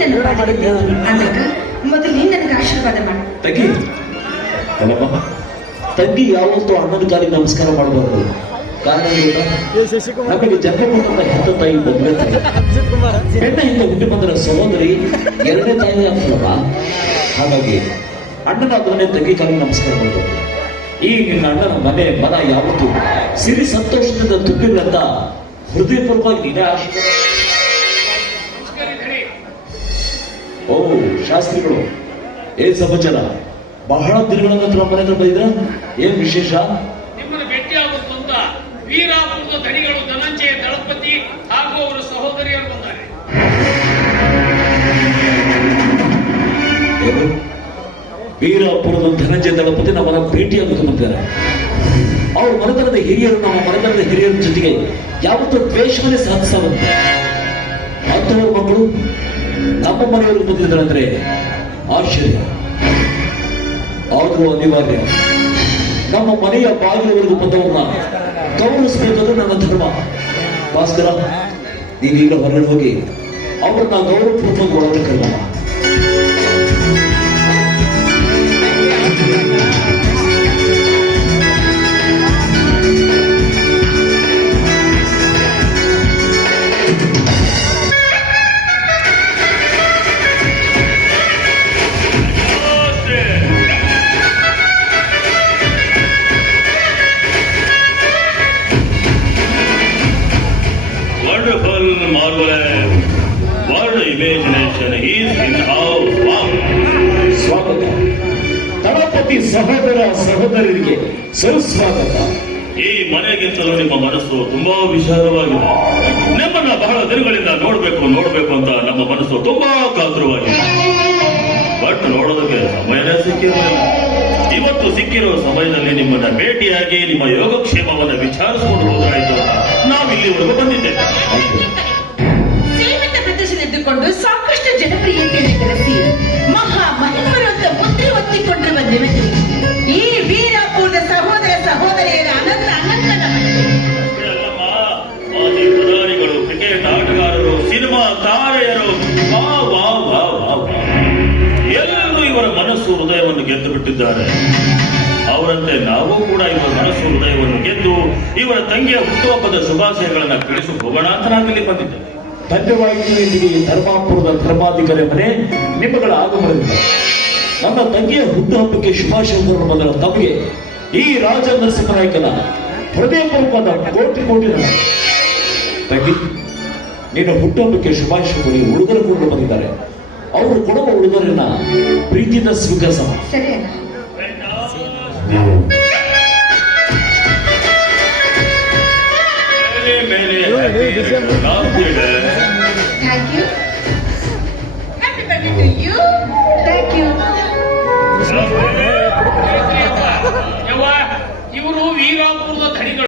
ನನ್ನ ಅದಕ್ಕೆ ಮೊದಲು ನೀನು ನನಗೆ ಆಶೀರ್ವಾದ ಮಾಡು. ತಂಗಿ ಅಲ್ಲಮ್ಮ, ತಂಗಿ ಯಾವತ್ತೂ ಅಣ್ಣನ ಕಾಲಿಗೆ ನಮಸ್ಕಾರ ಮಾಡಬಾರದು. ಕಾರಣ ನಮಗೆ ಜನ್ಮ ಕೊಟ್ಟಂತ ಹೆತ್ತ ತಾಯಿ ಮೊದಲೇ ತಾಯಿ, ಹೆಣ್ಣ ಹಿಂದೆ ಹುಟ್ಟಿ ಬಂದರ ಸಹೋದರಿ ಎರಡನೇ ತಾಯಿ ಆಗ್ತದಲ್ಲ. ಹಾಗಾಗಿ ಅಣ್ಣನ ಅದನ್ನೇ ತಂಗಿ ಕಾಲಿಗೆ ನಮಸ್ಕಾರ ಮಾಡೋದು. ಈ ನಿನ್ನ ಅಣ್ಣನ ಮನ ಯಾವತ್ತು ಸಿರಿ ಸಂತೋಷದಿಂದ ತುಂಬಿಲ್ಲಂತ ಹೃದಯಪೂರ್ವವಾಗಿ ನೀನೇ ಆಶೀರ್ವಾದ. ಓ ಶಾಸ್ತ್ರಿಗಳು, ಏನ್ ಸಮಾಚಾರ? ಬಹಳ ದಿನಗಳ ನಂತರ ಮನೆ ಹತ್ರ ಬಂದಿದ್ರ, ಏನ್ ವಿಶೇಷ? ನಿಮ್ಮನ್ನು ಭೇಟಿಯಾಗುವುದು ಅಂತ ವೀರಾಪುರದ ಧಣಿಗಳು ಧನಂಜಯ ದಳಪತಿ ಹಾಗೂ ಅವರ ಸಹೋದರಿಯರು ಬಂದ್ದಾರೆ. ಏನು? ವೀರಾಪುರದ ಧನಂಜಯ ದಳಪತಿ ನಮ್ಮನ್ನ ಭೇಟಿಯಾಗುತ್ತ ಬಂದಿದ್ದಾರೆ. ಅವ್ರ ಮನೆತನದ ಹಿರಿಯರು ನಮ್ಮ ಮನೆತನದ ಹಿರಿಯರ ಜೊತೆಗೆ ಯಾವತ್ತೂ ದ್ವೇಷವನ್ನೇ ಸಾಧಿಸಬಂತೆ. ಅಂಥವ್ರ ಮಕ್ಕಳು ನಮ್ಮ ಮನೆಯವರು ಬಂದಿದ್ದಾರೆ ಅಂದ್ರೆ ಆಶ್ಚರ್ಯ. ಆದರೂ ಅನಿವಾರ್ಯ. ನಮ್ಮ ಮನೆಯ ಬಾಗಿಲವರೆಗೂ ಬಂದವರನ್ನ ಗೌರವಿಸಬೇಕಾದ್ರೆ ನನ್ನ ಧರ್ಮ. ಭಾಸ್ಕರ, ನೀವೀಗ ಹೊರಗಡೆ ಹೋಗಿ ಅವ್ರನ್ನ ಗೌರವಪೂರ್ವಕ ಒಳಗೆ ಕರೆಯೋಣ. ಸ್ವಾಗತ. ದಳಪತಿ ಸಹೋದರ ಸಹೋದರರಿಗೆ ಸುಸ್ವಾಗತ. ಈ ಮನೆಗಿಂತಲೂ ನಿಮ್ಮ ಮನಸ್ಸು ತುಂಬಾ ವಿಶಾಲವಾಗಿದೆ. ನಮ್ಮನ್ನ ಬಹಳ ದಿನಗಳಿಂದ ನೋಡ್ಬೇಕು ಅಂತ ನಮ್ಮ ಮನಸ್ಸು ತುಂಬಾ ಕಾತುರವಾಗಿದೆ. ಬಟ್ ನೋಡೋದಕ್ಕೆ ಸಮಯನೇ ಸಿಕ್ಕಿರಲಿಲ್ಲ. ಇವತ್ತು ಸಿಕ್ಕಿರೋ ಸಮಯದಲ್ಲಿ ನಿಮ್ಮನ್ನ ಭೇಟಿಯಾಗಿ ನಿಮ್ಮ ಯೋಗಕ್ಷೇಮವನ್ನು ವಿಚಾರಿಸಿಕೊಂಡು ಹೋದ್ರಾಯ್ತು ಅಂತ ನಾವಿಲ್ಲಿವರೆಗೂ ಬಂದಿದ್ದೇವೆ. ಶ್ರೀಮಂತ ಪ್ರದೇಶದಲ್ಲಿದ್ದುಕೊಂಡು ಸಾಕಷ್ಟು ಜನಪ್ರಿಯತೆಯನ್ನು ಗಳಿಸಿ ಮಹಾ ಮಹಿಮರು ಅಂತ ಮುದ್ರೆ ಒತ್ತಿಕೊಂಡಿರುವ ನಿಮಗೆ ಈ ವೀರಾಪುರದ ಸಹೋದರ ಸಹೋದರಿಯರ ಅನಂತ ಅನಂತನ ಮಾಜಿ ಪ್ರಧಾನಿಗಳು, ಕ್ರಿಕೆಟ್ ಆಟಗಾರರು, ಸಿನಿಮಾ ತಾರೆಯರು, ಎಲ್ಲರೂ ಇವರ ಮನಸ್ಸು ಹೃದಯವನ್ನು ಗೆದ್ದು ಬಿಟ್ಟಿದ್ದಾರೆ. ಅವರಂತೆ ನಾವು ಕೂಡ ಇವರ ಮನಸ್ಸು ಹೃದಯವನ್ನು ಗೆದ್ದು ಇವರ ತಂಗಿಯ ಹುಟ್ಟುಹಬ್ಬದ ಶುಭಾಶಯಗಳನ್ನು ತಿಳಿಸಿ ಹೋಗೋಣ ಅಂತ ನಾವಿಲ್ಲಿ ಬಂದಿದ್ದೇವೆ. ಧನ್ಯವಾದ. ಧರ್ಮಾಪುರದ ಧರ್ಮಾಧಿಕಾರಿ ಮನೆ ನಿಮ್ಮಗಳ ಆಗಮನದಿಂದ ನನ್ನ ತಂಗಿಯ ಹುಟ್ಟುಹಬ್ಬಕ್ಕೆ ಶುಭಾಶಯಗಳನ್ನು ಬಂದ ತಮಗೆ ಈ ರಾಜ ನರಸಿಂಹನಾಯಕನ ಹೃದಯಪೂರ್ವಕವಾದ ಕೋಟಿ ತಂಗಿ, ನಿನ್ನ ಹುಟ್ಟುಹಬ್ಬಕ್ಕೆ ಶುಭಾಶಯ ಕೊಡಿ. ಉಡುಗೊರೆ ಕೊಡಲು ಬಂದಿದ್ದಾರೆ. ಅವರು ಕೊಡುವ ಉಡುಗೊರೆಯನ್ನ ಪ್ರೀತಿಯಿಂದ ಸ್ವೀಕರಿಸೋಣ. ಸರಿ thank you. Happy birthday to you. Thank you. ಯವ್ವ, ಇವರು ವೀರಾಪುರದ ಧಣಿಗಳು.